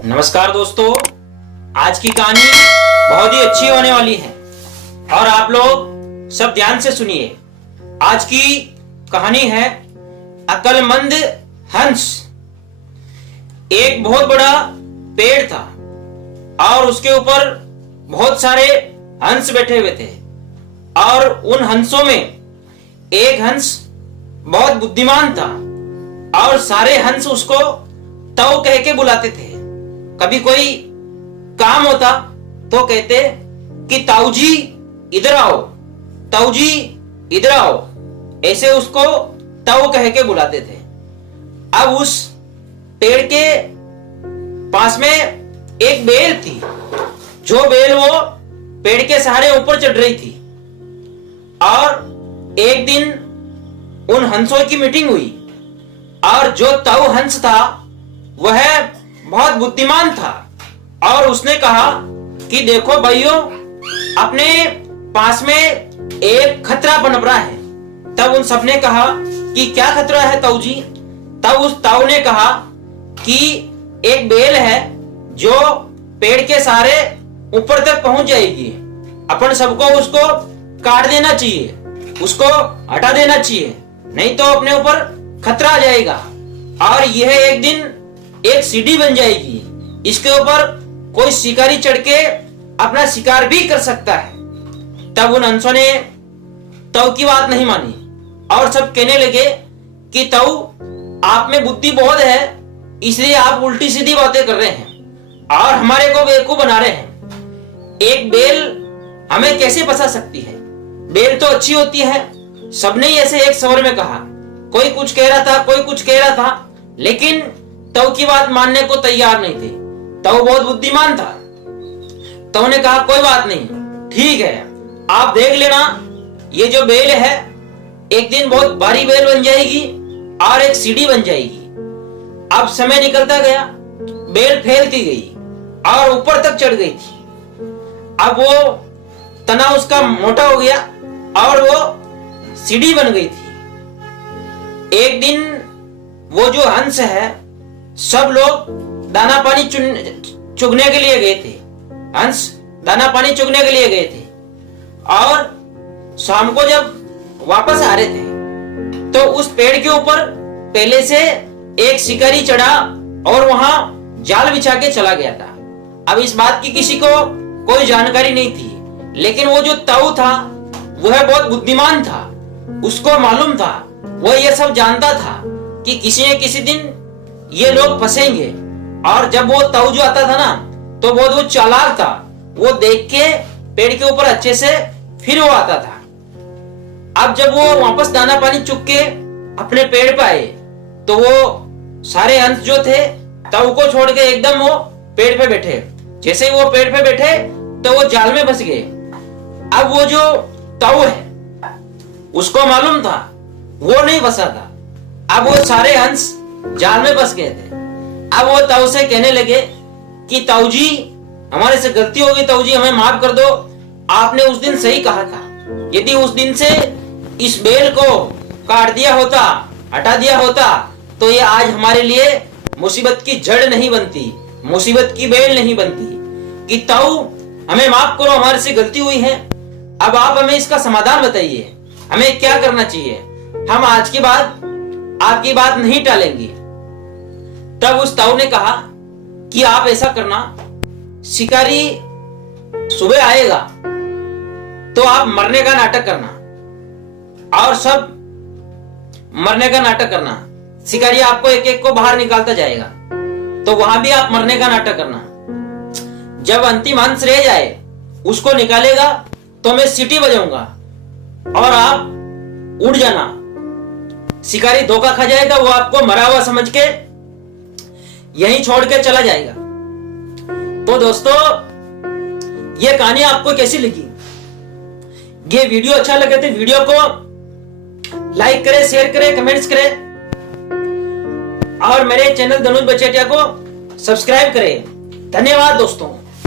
नमस्कार दोस्तों, आज की कहानी बहुत ही अच्छी होने वाली है और आप लोग सब ध्यान से सुनिए। आज की कहानी है अक्लमंद हंस। एक बहुत बड़ा पेड़ था और उसके ऊपर बहुत सारे हंस बैठे हुए थे और उन हंसों में एक हंस बहुत बुद्धिमान था और सारे हंस उसको ताऊ कह के बुलाते थे। कभी कोई काम होता तो कहते कि ताऊ जी इधर आओ, ताऊ जी इधर आओ, ऐसे उसको ताऊ कह के बुलाते थे। अब उस पेड़ के पास में एक बेल थी, जो बेल वो पेड़ के सहारे ऊपर चढ़ रही थी। और एक दिन उन हंसों की मीटिंग हुई और जो ताऊ हंस था वह बहुत बुद्धिमान था और उसने कहा कि देखो भाइयों, अपने पास में एक खतरा पनप रहा है। तब उन सबने कहा कि क्या खतरा है ताऊ जी? तब उस ताऊ ने कहा कि एक बेल है जो पेड़ के सहारे ऊपर तक पहुंच जाएगी, अपन सबको उसको काट देना चाहिए, उसको हटा देना चाहिए, नहीं तो अपने ऊपर खतरा आ जाएगा और यह एक दिन एक सीढ़ी बन जाएगी, इसके ऊपर कोई शिकारी चढ़ के अपना शिकार भी कर सकता है। तब उन हंसों ने ताऊ की बात नहीं मानी और सब कहने लगे कि ताऊ, आप में बुद्धि बहुत है, इसलिए आप उल्टी सीधी बातें कर रहे हैं और हमारे को बेवकूफ बना रहे हैं। एक बेल हमें कैसे फंसा सकती है? बेल तो अच्छी होती है। सबने ऐसे एक स्वर में कहा। कोई कुछ कह रहा था, कोई कुछ कह रहा था, लेकिन ताऊ की बात मानने को तैयार नहीं थे। ताऊ बहुत बुद्धिमान था। ताऊ ने कहा कोई बात नहीं, ठीक है, आप देख लेना, ये जो बेल है एक दिन बहुत भारी बेल बन जाएगी और एक सीढ़ी बन जाएगी। अब समय निकलता गया, बेल फैलती गई और ऊपर तक चढ़ गई थी। अब वो तना उसका मोटा हो गया और वो सीढ़ी बन गई थी। एक दिन वो जो हंस है, सब लोग दाना पानी चुगने के लिए गए थे। हंस दाना पानी चुगने के लिए गए थे और शाम को जब वापस आ रहे थे तो उस पेड़ के ऊपर पहले से एक शिकारी चढ़ा और वहां जाल बिछा के चला गया था। अब इस बात की किसी को कोई जानकारी नहीं थी, लेकिन वो जो ताऊ था वह बहुत बुद्धिमान था। उसको मालूम था, वह यह सब जानता था कि किसी न किसी दिन ये लोग फंसेंगे। और जब वो ताऊ जो आता था ना, तो बहुत वो चालाक था, वो देख के पेड़ के ऊपर अच्छे से फिर वो आता था। अब जब वो वापस दाना पानी चुग के अपने पेड़ पे आए तो वो सारे हंस जो थे ताऊ को छोड़ के एकदम वो पेड़ पे बैठे। जैसे ही वो पेड़ पे बैठे तो वो जाल में फंस गए। अब वो जो ताऊ है उसको मालूम था वो नहीं फंसा था। अब वो सारे हंस जाल में फंस गए थे। अब वो ताऊ से कहने लगे कि ताऊ जी, हमारे से गलती होगी, ताऊ जी हमें माफ कर दो, आपने उस दिन सही कहा था। यदि उस दिन से इस बेल को काट दिया होता, हटा दिया होता, तो ये आज हमारे लिए मुसीबत की जड़ नहीं बनती, मुसीबत की बेल नहीं बनती। कि ताऊ हमें माफ करो, हमारे से गलती हुई है, अब आप हमें इसका समाधान बताइए, हमें क्या करना चाहिए, हम आज के बाद आपकी बात नहीं टालेंगे। तब उस ताऊ ने कहा कि आप ऐसा करना, शिकारी सुबह आएगा तो आप मरने का नाटक करना और सब मरने का नाटक करना। शिकारी आपको एक एक को बाहर निकालता जाएगा, तो वहां भी आप मरने का नाटक करना। जब अंतिम हंस रह जाए उसको निकालेगा तो मैं सीटी बजाऊंगा और आप उड़ जाना। शिकारी धोखा खा जाएगा, वो आपको मरा हुआ समझ के यहीं छोड़ के चला जाएगा। तो दोस्तों, ये कहानी आपको कैसी लगी? ये वीडियो अच्छा लगे तो वीडियो को लाइक करें, शेयर करें, कमेंट्स करें और मेरे चैनल धनुष बचेटिया को सब्सक्राइब करें। धन्यवाद दोस्तों।